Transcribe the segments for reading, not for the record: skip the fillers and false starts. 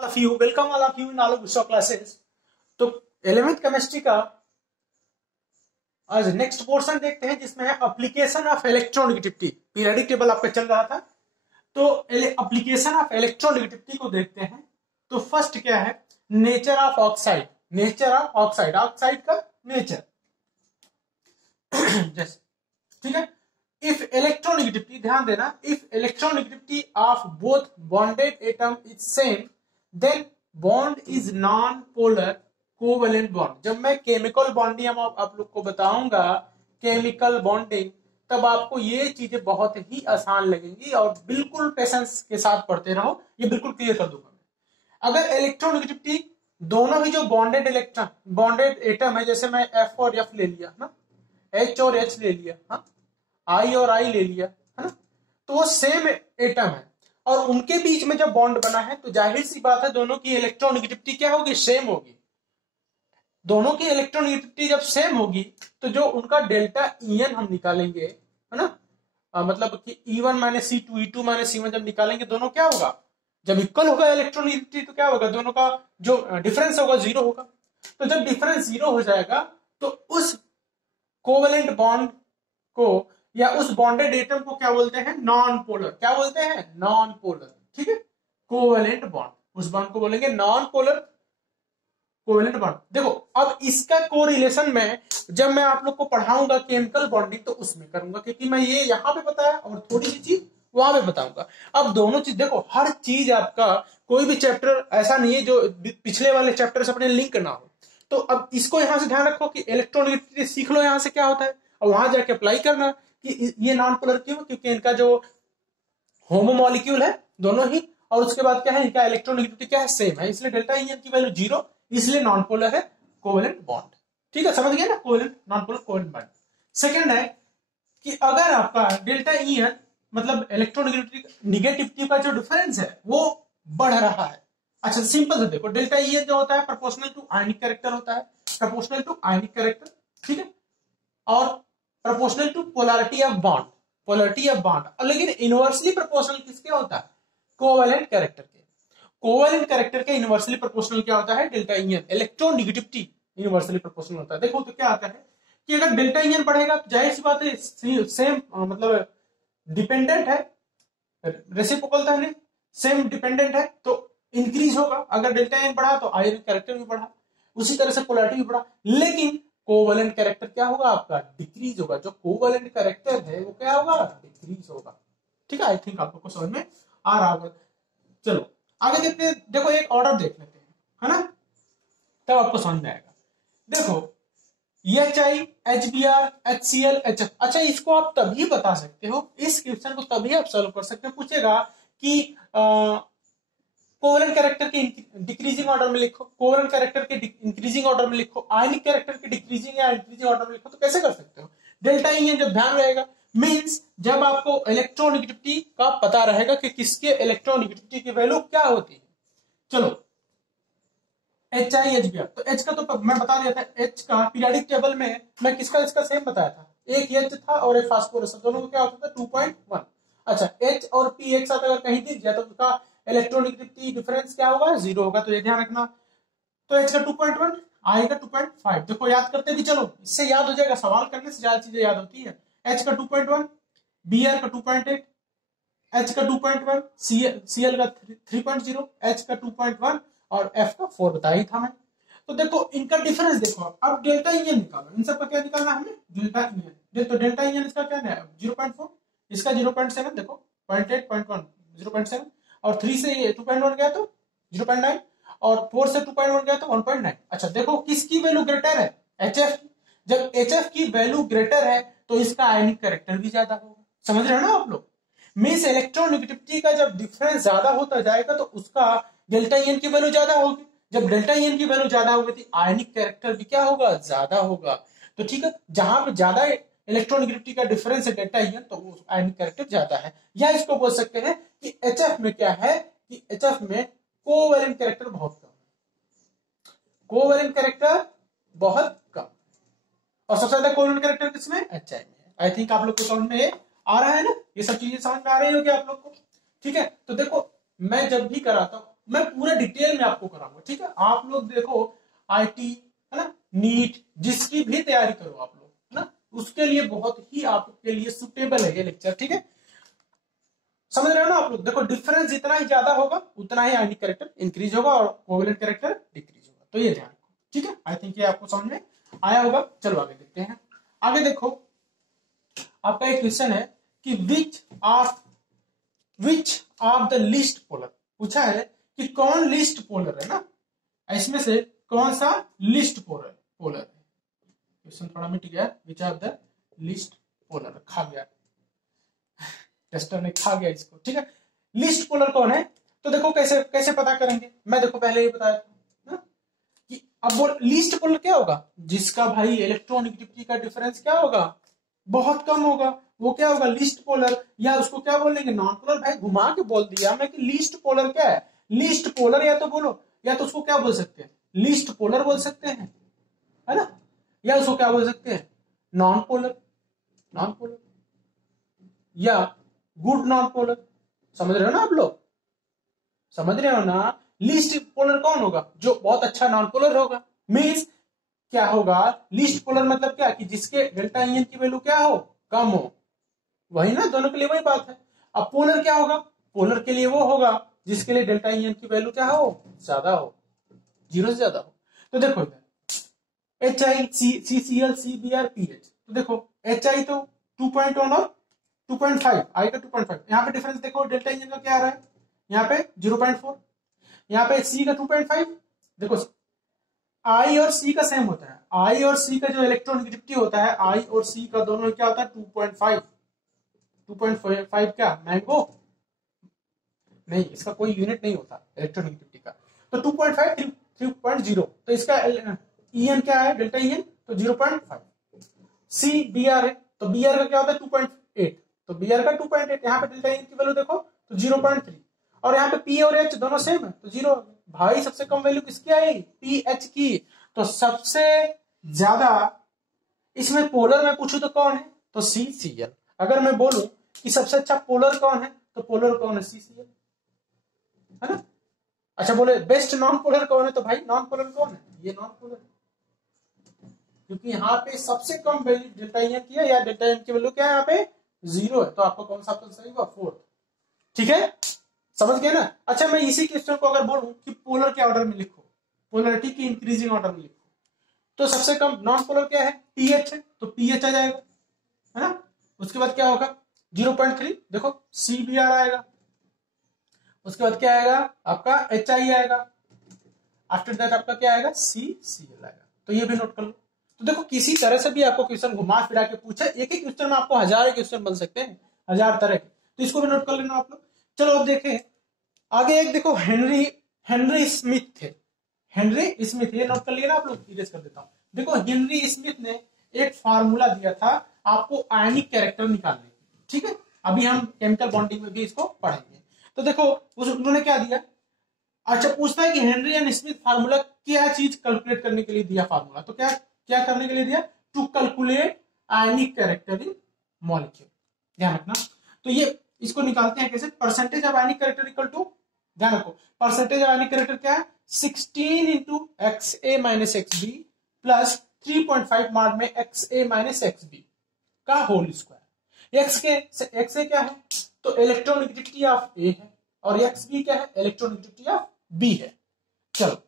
of you, welcome all of you in all of Vishwa classes. तो 11th chemistry का आज next portion देखते हैं जिसमें है application of electronegativity. Periodic table आपका चल रहा था तो एप्लीकेशन ऑफ इलेक्ट्रोनेगेटिविटी को देखते हैं। तो फर्स्ट क्या है, nature of oxide. Nature of oxide, oxide का नेचर जैसे, ठीक है। इफ इलेक्ट्रोनेगेटिविटी, ध्यान देना, if electronegativity of both bonded atom is same then bond is non polar covalent bond. जब मैं केमिकल बॉन्डिंग आप लोग को बताऊंगा, केमिकल बॉन्डिंग, तब आपको ये चीजें बहुत ही आसान लगेंगी और बिल्कुल पेशेंस के साथ पढ़ते रहो, ये बिल्कुल क्लियर कर दूंगा मैं। अगर इलेक्ट्रोनेगेटिविटी दोनों ही जो बॉन्डेड इलेक्ट्रॉन बॉन्डेड एटम है, जैसे मैं एफ और एफ ले लिया ना, एच और एच ले लिया, हाँ, आई और आई ले लिया, है ना, तो वो सेम एटम है और उनके बीच में जब बॉन्ड बना है तो जाहिर सी बात है दोनों की इलेक्ट्रोनेगेटिविटी क्या होगी, सेम होगी। दोनों की इलेक्ट्रोनेगेटिविटी जब सेम होगी तो जो उनका डेल्टा ईएन हम निकालेंगे, है ना, मतलब कि E1 minus C2, E2 minus C1 जब निकालेंगे दोनों क्या होगा, जब इक्वल होगा इलेक्ट्रोनेगेटिविटी तो क्या होगा, दोनों का जो डिफरेंस होगा जीरो होगा। तो जब डिफरेंस जीरो हो जाएगा तो उस कोवेलेंट बॉन्ड को या उस बॉन्डेड एटम को क्या बोलते हैं, नॉन पोलर। क्या बोलते हैं, नॉन पोलर, ठीक है। कोवेलेंट बॉन्ड, उस बॉन्ड को बोलेंगे नॉन पोलर कोवेलेंट बॉन्ड। देखो अब इसका कोरिलेशन में जब मैं आप लोग को पढ़ाऊंगा केमिकल बॉन्डिंग तो उसमें करूंगा, क्योंकि मैं ये यहां पे बताया और थोड़ी सी चीज वहां पे बताऊंगा। अब दोनों चीज देखो, हर चीज आपका कोई भी चैप्टर ऐसा नहीं है जो पिछले वाले चैप्टर से अपने लिंक ना हो। तो अब इसको यहां से ध्यान रखो कि इलेक्ट्रोनेगेटिविटी सीख लो यहां से क्या होता है और वहां जाके अप्लाई करना कि ये नॉन पोलर क्यों, क्योंकि इनका जो होमोमोलिक्यूल है दोनों ही, और उसके बाद क्या है, इनका इलेक्ट्रोनेगेटिविटी क्या है, सेम है, इसलिए डेल्टा ई की वैल्यू जीरो, इसलिए नॉन पोलर है कोवेलेंट बॉन्ड। ठीक है, समझ गया ना, covalent non polar covalent bond. Second है कि अगर आपका डेल्टा ई मतलब इलेक्ट्रोनेगेटिविटी का जो डिफरेंस है वो बढ़ रहा है। अच्छा सिंपल से देखो, डेल्टा ई जो होता है प्रोपोर्शनल टू आयनिक कैरेक्टर होता है, प्रोपोर्शनल टू आयनिक कैरेक्टर, ठीक है, और proportional to polarity of bond, polarity of bond. लेकिन इनवर्सली प्रोपोर्शनल किसके होता है, कोवेलेंट कैरेक्टर के। कोवेलेंट कैरेक्टर के इनवर्सली प्रोपोर्शनल क्या होता है, delta E N. Electronegativity inversely proportional होता है। देखो तो क्या आता है कि अगर डेल्टा ई एन बढ़ेगा तो जाहिर सी बात है सेम मतलब डिपेंडेंट है, रेसिप्रोकल था नहीं, सेम डिपेंडेंट है तो इंक्रीज होगा। अगर डेल्टा एन बढ़ा तो आयनिक कैरेक्टर भी बढ़ा, उसी तरह से पोलैरिटी भी बढ़ा। लेकिन कोवेलेंट कैरेक्टर क्या होगा आपका, डिक्रीज होगा। जो कोवेलेंट कैरेक्टर है वो क्या होगा, डिक्रीज होगा। ठीक है, आई थिंक आप लोग को समझ में आ रहा होगा। चलो आगे देखते हैं, देखो एक ऑर्डर देख लेते हैं, है ना, तब आपको समझ में आएगा। देखो EHI, HBr, HCl, HF। अच्छा इसको आप तभी बता सकते हो, इस क्वेश्चन को तभी आप सॉल्व कर सकते हो। पूछेगा कि कोवेलेंट कैरेक्टर के डिक्रीजिंग ऑर्डर में लिखो, कोवेलेंट कैरेक्टर के इंक्रीजिंग ऑर्डर में लिखो, आयनिक कैरेक्टर के डिक्रीजिंग या इंक्रीजिंग ऑर्डर में लिखो, तो कैसे कर सकते हो। डेल्टा ई जब ध्यान रहेगा मींस जब आपको इलेक्ट्रोनेगेटिविटी का पता रहेगा कि किसके इलेक्ट्रोनेगेटिविटी की वैल्यू क्या होती है। चलो HI HBr, तो H का तो मैं बता दिया था, H का पीरियोडिक टेबल में मैं किसका इसका सेम बताया था, एक H था और एक फास्फोरस, दोनों को क्या होता था 2.1। अच्छा H और P एक साथ अगर कहीं दिख जाए तो उसका इलेक्ट्रोनेगेटिविटी डिफरेंस क्या होगा, जीरो होगा, तो ये ध्यान रखना। तो H का 2.1, I का 2.5। देखो याद करते भी चलो, इससे याद हो जाएगा, सवाल करने से ज्यादा चीजें याद होती है। H का 2.1, Br का 2.8, H का 2.1, Cl का 3.0, H का 2.1 और F का 4 बताया ही था मैं। तो देखो इनका डिफरेंस देखो, अब डेल्टा ई निकालो, इन सबका क्या निकालना है हमें, डेल्टा ई। तो डेल्टा ई इसका क्या है 0.4, इसका 0.7, देखो 0.8, 0.1, 0.7 और 3 से 2.1 गया तो 0.9 और 4 से 2.1 गया तो 1.9। अच्छा देखो किसकी वैल्यू ग्रेटर है, HF की। जब HF की वैल्यू ग्रेटर है तो इसका आयनिक कैरेक्टर भी ज्यादा होगा। समझ रहे हो ना आप लोग, मींस इलेक्ट्रोनेगेटिविटी का जब डिफरेंस ज्यादा होता जाएगा तो उसका डेल्टा ई की वैल्यू ज्यादा होगी। जब डेल्टा ई की वैल्यू ज्यादा होगी तो आयनिक कैरेक्टर भी क्या होगा, ज्यादा होगा। तो ठीक है, जहां पे ज्यादा इलेक्ट्रोनेगेटिविटी का डिफरेंस है डेल्टा ई तो वो आयनिक कैरेक्टर ज्यादा है। या इसको बोल सकते हैं कि HF में क्या है कि HF में कोवेलेंट कैरेक्टर बहुत कम है, कोवेलेंट कैरेक्टर बहुत कम, और सबसे ज्यादा कोवेलेंट कैरेक्टर किसमें, HI में है। आई थिंक आप लोग को समझ में आ रहा है ना, ये सब चीजें समझ में आ रही होगी आप लोग को। ठीक है, तो देखो मैं जब भी कराता हूं मैं पूरा डिटेल में आपको कराऊंगा, ठीक है। आप लोग देखो आईटी है ना, नीट, जिसकी भी तैयारी करो आप लोग है ना, उसके लिए बहुत ही आपके लिए सुटेबल है ये लेक्चर, ठीक है। समझ रहे हो ना आप लोग। देखो डिफरेंस जितना ही ज्यादा होगा उतना ही आयनिक कैरेक्टर इंक्रीज होगा और कोवेलेंट कैरेक्टर डिक्रीज होगा, तो ये ध्यान रखो, ठीक है। आई थिंक ये आपको समझ में आया होगा। चलो आगे देखते हैं। आगे देखो आपका एक क्वेश्चन है कि which of the least polar, पूछा है कि कौन लीस्ट पोलर है ना, इसमें से कौन सा लीस्ट पोलर है। क्वेश्चन थोड़ा मिट गया, which of the least polar, खा गया टेस्टर ने, खा गया इसको, ठीक है। लीस्ट पोलर कौन है, तो देखो कैसे कैसे पता करेंगे। मैं देखो पहले ही बताया था कि अब वो लीस्ट पोलर क्या होगा, जिसका भाई इलेक्ट्रोनेगेटिविटी का डिफरेंस क्या होगा, बहुत कम होगा, वो क्या होगा लीस्ट पोलर, या उसको क्या बोलेंगे नॉन पोलर। भाई घुमा के बोल दिया मैं कि लीस्ट पोलर क्या है, लीस्ट पोलर या तो बोलो, या तो उसको क्या बोल सकते हैं, लीस्ट पोलर बोल सकते हैं, है ना, या उसको क्या बोल सकते हैं, नॉन पोलर, या गुड नॉन पोलर। समझ रहे हो ना आप लोग, समझ रहे हो ना। लीस्ट पोलर कौन होगा, जो बहुत अच्छा नॉन पोलर होगा। मीन्स क्या होगा, लीस्ट पोलर मतलब क्या, कि जिसके डेल्टा इन की वैल्यू क्या हो, कम हो, वही ना, दोनों के लिए वही बात है। अब पोलर क्या होगा, पोलर के लिए वो होगा जिसके लिए डेल्टा इन की वैल्यू क्या हो, ज्यादा हो, 0 से ज्यादा हो। तो देखो इधर HI CCl CBr pH, तो देखो HI तो 2.1 और 2.5, I का 2.5, यहाँ पे डिफरेंस देखो डेल्टा इन का क्या आ रहा है, यहाँ पे 0.4, यहाँ पे C का 2.5। देखो I और C का सेम होता है, I और C का जो इलेक्ट्रोनेगेटिविटी होता है, I और C का दोनों क्या होता है 2.5 क्या मैंगो नहीं, इसका कोई यूनिट नहीं होता इलेक्ट्रोनेगेटिविटी का, तो 2.5 3.0, तो इसका EN क्या है, डेल्टा EN तो 0.5। C BR है, तो BR का क्या होता है 2.8, तो BR का 2.8, यहाँ पे डेल्टा EN की वैल्यू देखो तो 0.3, और यहाँ पे P और H दोनों सेम है तो 0। भाई सबसे कम वैल्यू किसकी आई, PH की, तो सबसे ज्यादा इसमें पोलर में पूछू तो कौन है, तो CCl। अगर मैं बोलूं कि सबसे अच्छा पोलर कौन है, तो पोलर कौन है, CCl, है ना। अच्छा बोले बेस्ट नॉन पोलर कौन है, तो भाई नॉन पोलर कौन है, ये नॉन पोलर, क्योंकि यहाँ पे सबसे कम वैल्यू डेल्टा इन की है, या डेल्टा इन की वैल्यू क्या है यहाँ पे 0 है, तो आपको कौन सा ऑप्शन सही होगा, 4th, ठीक है, समझ गए ना। अच्छा मैं इसी क्वेश्चन को अगर बोलूं कि पोलर के ऑर्डर में लिखो, पोलरिटी की इंक्रीजिंग ऑर्डर में लिखो, तो सबसे कम नॉन पोलर क्या है, PH है, तो PH आ जाएगा, है ना। उसके बाद क्या होगा 0.3, देखो CBr आएगा, उसके बाद क्या आएगा आपका HI आएगा, आफ्टर दैट आपका क्या आएगा CCl आएगा, तो ये भी नोट कर लो। तो देखो किसी तरह से भी आपको क्वेश्चन घुमा फिरा के पूछे, एक ही क्वेश्चन में आपको 1000 क्वेश्चन बन सकते हैं, 1000 तरह के, तो इसको भी नोट कर लेना आप लोग। चलो अब देखें आगे, एक देखो हेनरी स्मिथ थे, हेनरी स्मिथ, ये नोट कर लिया ना आप लोग, इरेज कर देता हूं। देखो हेनरी स्मिथ ने एक फार्मूला दिया था आपको आयनिक कैरेक्टर निकालने की, ठीक है, अभी हम केमिकल बॉन्डिंग में भी इसको पढ़ेंगे। तो देखो उन्होंने क्या दिया, अच्छा पूछता है कि हेनरी एंड स्मिथ फार्मूला क्या चीज कैलकुलेट करने के लिए दिया फार्मूला, तो क्या क्या करने के लिए दिया, to calculate ionic character in molecule, ध्यान रखना। तो ये इसको निकालते हैं कैसे, percentage of ionic character equal to, ध्यान रखो परसेंटेज ऑफ आयनिक कैरेक्टर क्या है, 16 into XA minus XB plus 3.5 मार्क में XA माइनस XB का होल स्क्वायर। XA क्या है, तो इलेक्ट्रोनेगेटिविटी ऑफ A है, और XB क्या है, इलेक्ट्रोनेगेटिविटी ऑफ B है। चलो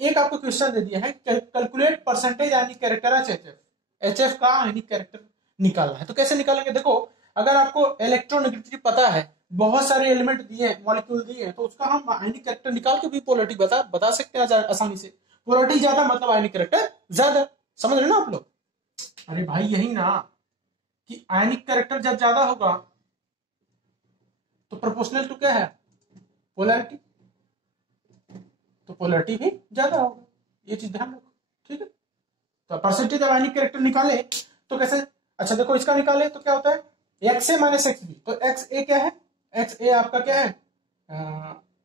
एक आपको क्वेश्चन दे दिया है, कैलकुलेट परसेंटेज आयनिक कैरेक्टर HF का आयनिक कैरेक्टर निकालना है। तो कैसे निकालेंगे, देखो अगर आपको इलेक्ट्रोनेगेटिविटी पता है, बहुत सारे एलिमेंट दिए हैं, मॉलिक्यूल दिए हैं, तो उसका हम आयनिक कैरेक्टर निकाल के भी पोलरिटी बता सकते हैं आसानी से। पोलरिटी ज्यादा मतलब आयनिक कैरेक्टर ज्यादा, समझ रहे ना आप लोग। अरे भाई यही ना कि आयनिक कैरेक्टर जब ज्यादा होगा तो प्रोपोर्शनल टू क्या है, पोलैरिटी, तो पोलैरिटी भी ज्यादा होगा, ये चीज ध्यान रखो, ठीक है। तो परसेंटेज ऑफ आयनिक कैरेक्टर निकाले तो कैसे, अच्छा देखो इसका निकाले तो क्या होता है, XA माइनस XB, तो XA क्या है, XA आपका क्या है,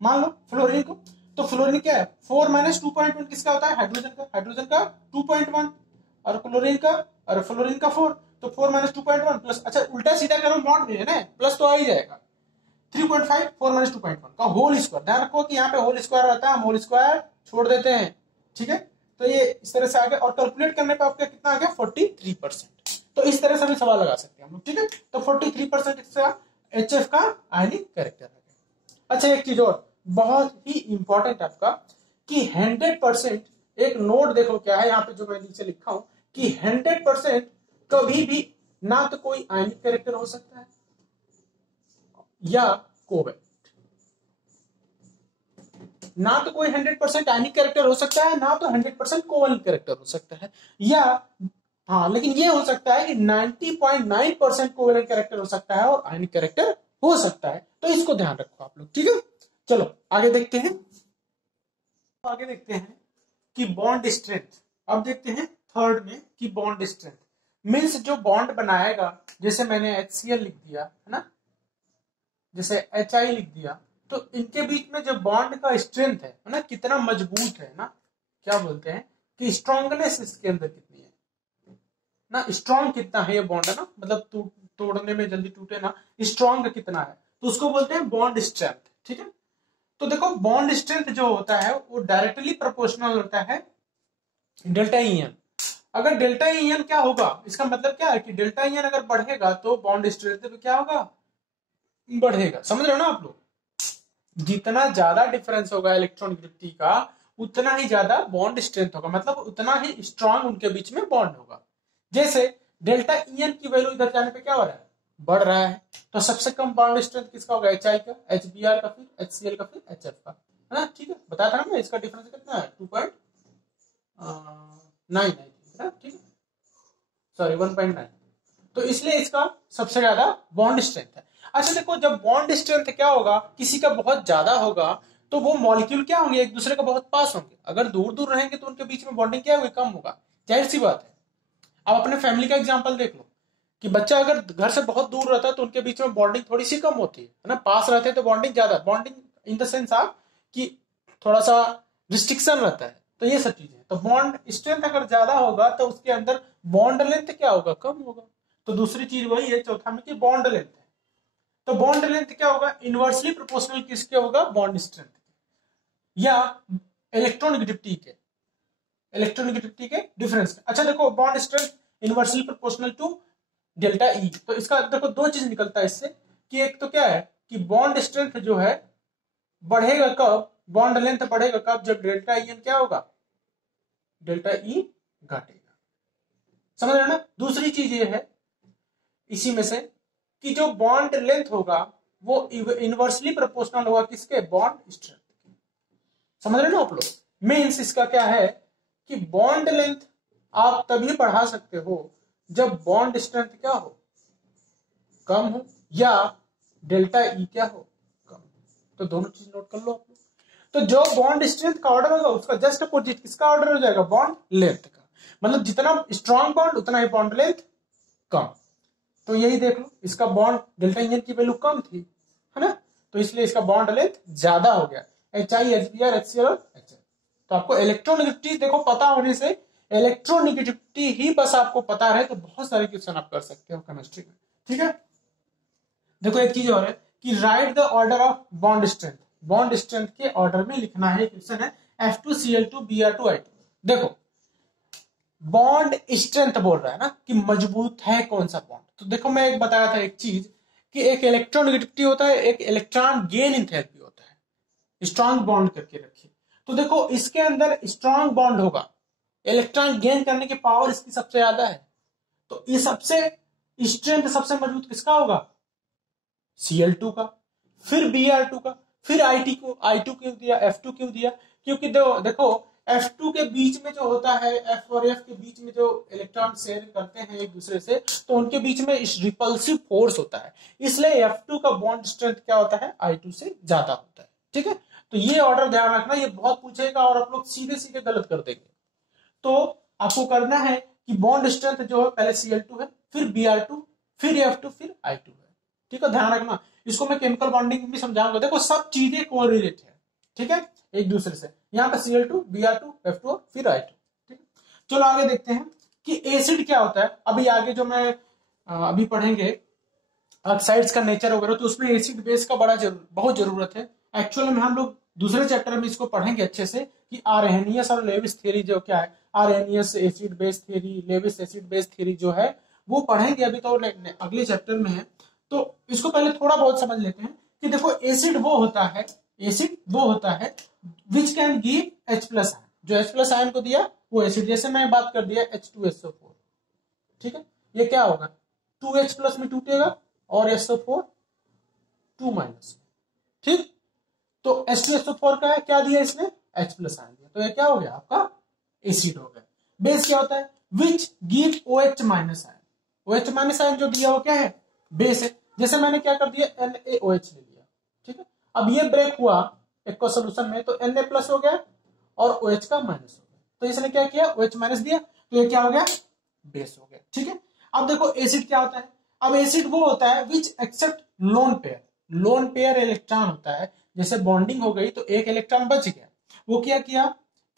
मान लो फ्लोरीन को, तो फ्लोरीन क्या है 4 माइनस 2.1 किसका होता है, हाइड्रोजन का 2.1, और क्लोरीन का, और फ्लोरीन का 4, तो 4 माइनस 2.1 प्लस, अच्छा उल्टा सीधा करो मॉड में है ना, प्लस तो आ ही जाएगा, 3.5 4 माइनस 2.1 का होल स्क्वायर। ध्यान रखो कि यहाँ पे होल स्क्वायर रहता है, हम होल स्क्वायर छोड़ देते हैं, ठीक है। तो ये इस तरह से आ गया और कैलकुलेट करने पे आपका कितना आ गया 43%। तो इस तरह से भी सवाल लगा सकते हैं हम लोग, ठीक है। तो 43% इसका HF का आयनिक कैरेक्टर है। अच्छा एक चीज और बहुत ही इंपॉर्टेंट आपका कि 100%, एक नोट देखो क्या है यहाँ पे जो मैं नीचे लिखा हूं कि 100% कभी भी ना तो कोई आयनिक कैरेक्टर हो सकता है या कोवेलेंट, ना तो कोई 100% आयनिक कैरेक्टर हो सकता है, ना तो 100% कोवेलेंट कैरेक्टर हो सकता है, या हाँ लेकिन ये हो सकता है कि 90.9% कोवेलेंट कैरेक्टर हो सकता है और आयनिक कैरेक्टर हो सकता है। तो इसको ध्यान रखो आप लोग, ठीक है। चलो आगे देखते हैं, कि बॉन्ड स्ट्रेंथ। अब देखते हैं थर्ड में कि बॉन्ड स्ट्रेंथ मीन्स जो बॉन्ड बनाएगा, जैसे मैंने HCl लिख दिया है ना, जैसे HI लिख दिया, तो इनके बीच में जो बॉन्ड का स्ट्रेंथ है ना, कितना मजबूत है ना, क्या बोलते हैं कि स्ट्रॉन्गनेस इसके अंदर कितनी है ना, स्ट्रॉन्ग कितना है ये बॉन्ड है ना, मतलब तोड़ने में जल्दी टूटे ना, स्ट्रॉन्ग कितना है, तो उसको बोलते हैं बॉन्ड स्ट्रेंथ, ठीक है। तो देखो बॉन्ड स्ट्रेंथ जो होता है वो डायरेक्टली प्रोपोर्शनल होता है डेल्टा EN। अगर डेल्टा EN क्या होगा, इसका मतलब क्या है कि डेल्टा EN अगर बढ़ेगा तो बॉन्ड स्ट्रेंथ भी क्या होगा, बढ़ेगा। समझ रहे हो ना आप लोग, जितना ज्यादा डिफरेंस होगा इलेक्ट्रॉनिगेटिविटी का उतना ही ज्यादा बॉन्ड स्ट्रेंथ होगा, मतलब उतना ही स्ट्रांग उनके बीच में बॉन्ड होगा। जैसे डेल्टा EN की वैल्यू इधर जाने पे क्या हो रहा है, बढ़ रहा है, तो सबसे कम बॉन्ड स्ट्रेंथ किसका होगा, HI का, HBr का, फिर HCl का, फिर HF का, है ना, ठीक है। बताया था ना मैं, इसका डिफरेंस कितना है 2.9 है, ठीक है, सॉरी 1.9। तो इसलिए इसका सबसे ज्यादा बॉन्ड स्ट्रेंथ है। अच्छा देखो जब बॉन्ड स्ट्रेंथ क्या होगा, किसी का बहुत ज्यादा होगा तो वो मॉलिक्यूल क्या होंगे, एक दूसरे के बहुत पास होंगे। अगर दूर दूर रहेंगे तो उनके बीच में बॉन्डिंग क्या होगी, कम होगा, जाहिर सी बात है। आप अपने फैमिली का एग्जांपल देख लो कि बच्चा अगर घर से बहुत दूर रहता है तो उनके बीच में बॉन्डिंग थोड़ी सी कम होती है ना, पास रहते हैं तो बॉन्डिंग ज्यादा, बॉन्डिंग इन द सेंस आप कि थोड़ा सा रिस्ट्रिक्शन रहता है, तो ये सब चीजें। तो बॉन्ड स्ट्रेंथ अगर ज्यादा होगा तो उसके अंदर बॉन्ड लेंथ क्या होगा, कम होगा। तो दूसरी चीज वही है चौथा में कि बॉन्ड लेंथ है, तो बॉन्ड लेंथ क्या होगा, इनवर्सली प्रोपोर्शनल किसके होगा, बॉन्ड स्ट्रेंथ या इलेक्ट्रॉनिगेटिविटी के, डिफरेंस के। अच्छा देखो bond strength inversely proportional to delta E, तो इसका देखो दो चीज निकलता है इससे कि एक तो क्या है कि बॉन्ड स्ट्रेंथ जो है बढ़ेगा कब, बॉन्ड लेंथ बढ़ेगा कब, जब डेल्टा EN क्या होगा, डेल्टा E घटेगा। समझ रहे ना। दूसरी चीज ये है इसी में से कि जो बॉन्ड लेंथ होगा वो इनवर्सली प्रोपोर्शनल होगा किसके, बॉन्ड स्ट्रेंथ। समझ रहे ना आप लोग। मीन्स इसका क्या है कि बॉन्ड लेंथ आप तभी बढ़ा सकते हो जब बॉन्ड स्ट्रेंथ क्या हो, कम हो, या डेल्टा E क्या हो, कम। तो दोनों चीज नोट कर लो आप लोग। तो जो बॉन्ड स्ट्रेंथ का ऑर्डर होगा उसका जस्ट अपोजिट किसका ऑर्डर हो जाएगा, बॉन्ड लेंथ का। मतलब जितना स्ट्रॉन्ग बॉन्ड उतना ही बॉन्ड लेंथ कम। तो यही देख लो, इसका बॉन्ड डेल्टा EN की वैल्यू कम थी, है ना, तो इसलिए इसका बॉन्ड लेंथ ज्यादा हो गया, HI HBr HCl और HF। तो आपको इलेक्ट्रोनेगेटिविटी देखो पता होने से, इलेक्ट्रोनेगेटिविटी ही बस आपको पता है तो बहुत सारे क्वेश्चन आप कर सकते हो केमिस्ट्री में, ठीक है। देखो एक चीज और है कि right the order of bond strength, bond strength के ऑर्डर में लिखना है। क्वेश्चन है F2Cl2Br2I2। देखो बॉन्ड स्ट्रेंथ बोल रहा है ना कि मजबूत है कौन सा बॉन्ड, तो देखो मैं एक बताया था एक चीज कि एक इलेक्ट्रोनेगेटिविटी होता है, एक इलेक्ट्रॉन गेन एंथैल्पी होता है। स्ट्रॉन्ग बॉन्ड करके रखिए, तो देखो इसके अंदर स्ट्रॉन्ग बॉन्ड होगा, इलेक्ट्रॉन गेन करने की पावर इसकी सबसे ज्यादा है, तो ये सबसे स्ट्रेंथ सबसे मजबूत किसका होगा, Cl2 का, फिर Br2 का, फिर I2 क्यों दिया, F2 क्यों दिया, क्योंकि देखो F2 के बीच में जो होता है, F और F के बीच में जो इलेक्ट्रॉन शेयर करते हैं एक दूसरे से, तो उनके बीच में रिपल्सिव फोर्स होता है, इसलिए F2 का बॉन्ड स्ट्रेंथ क्या होता है, I2 से ज्यादा होता है, ठीक है। तो ये ऑर्डर ध्यान रखना, ये बहुत पूछेगा और आप लोग सीधे सीधे गलत कर देंगे। तो आपको करना है कि बॉन्ड स्ट्रेंथ जो है पहले Cl2 है, फिर Br2, फिर F2, फिर I2 है, ठीक है, ध्यान रखना। इसको मैं केमिकल बॉन्डिंग भी समझाऊंगा। देखो सब चीजें कोरिलेट है, ठीक है, एक दूसरे से। यहाँ पे Cl2, Br2, F2 और फिर I2, ठीक है। चलो आगे देखते हैं कि एसिड क्या होता है। अभी आगे जो मैं अभी पढ़ेंगे ऑक्साइड्स का नेचर वगैरह, तो उसमें एसिड बेस का बहुत जरूरत है। एक्चुअल में हम लोग दूसरे चैप्टर में इसको पढ़ेंगे अच्छे से कि आरहेनियस और लेविस थ्योरी जो क्या है, Arrhenius acid base theory, Lewis acid base theory जो है वो पढ़ेंगे, अभी तो अगले चैप्टर में है। तो इसको पहले थोड़ा बहुत समझ लेते हैं कि देखो एसिड वो होता है which can give H plus ion, जो H प्लस आयन को दिया वो एसिड। जैसे मैं बात कर दिया H2SO4, ठीक है, ये क्या होगा 2H प्लस में टूटेगा और SO4 2 माइनस, ठीक। तो H2SO4 का है क्या दिया इसने, H प्लस आयन दिया, तो ये क्या हो गया आपका एसिड हो गया। बेस क्या होता है which give OH minus ion, OH minus ion जो दिया वो क्या है बेस है। जैसे मैंने क्या कर दिया NaOH ले लिया, ठीक है। अब ये ब्रेक हुआ एक को सोल्यूशन में, तो Na प्लस हो गया और OH का माइनस हो गया, तो इसने क्या किया OH माइनस दिया, तो ये क्या हो गया बेस हो गया, ठीक है। अब देखो एसिड क्या होता है, अब एसिड वो होता है which accept lone pair electron होता है। जैसे बॉन्डिंग हो गई तो एक इलेक्ट्रॉन बच गया, वो क्या किया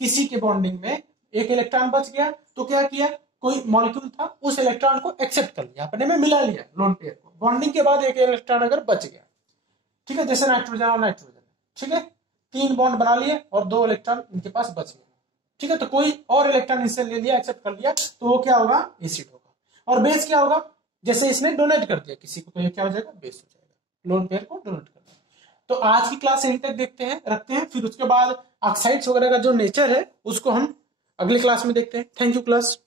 किसी के बॉन्डिंग में एक इलेक्ट्रॉन बच गया, तो क्या किया कोई मॉलिक्यूल था उस इलेक्ट्रॉन को एक्सेप्ट कर लिया, अपने में मिला लिया लोन पेयर को। बॉन्डिंग के बाद एक इलेक्ट्रॉन अगर बच गया, ठीक है, जैसे नाइट्रोजन और नाइट्रोजन, ठीक है, 3 बॉन्ड बना लिए और 2 इलेक्ट्रॉन इनके पास बच गए, ठीक है, तो कोई और इलेक्ट्रॉन इससे ले लिया एक्सेप्ट कर लिया, तो वो क्या होगा एसिड होगा। और बेस क्या होगा, जैसे इसने डोनेट कर दिया किसी को, तो ये क्या हो जाएगा बेस हो जाएगा, लोन पेयर को डोनेट कर दिया। तो आज की क्लास यहीं तक रखते हैं, फिर उसके बाद ऑक्साइड्स वगैरह का जो नेचर है उसको हम अगली क्लास में देखते हैं। Thank you class.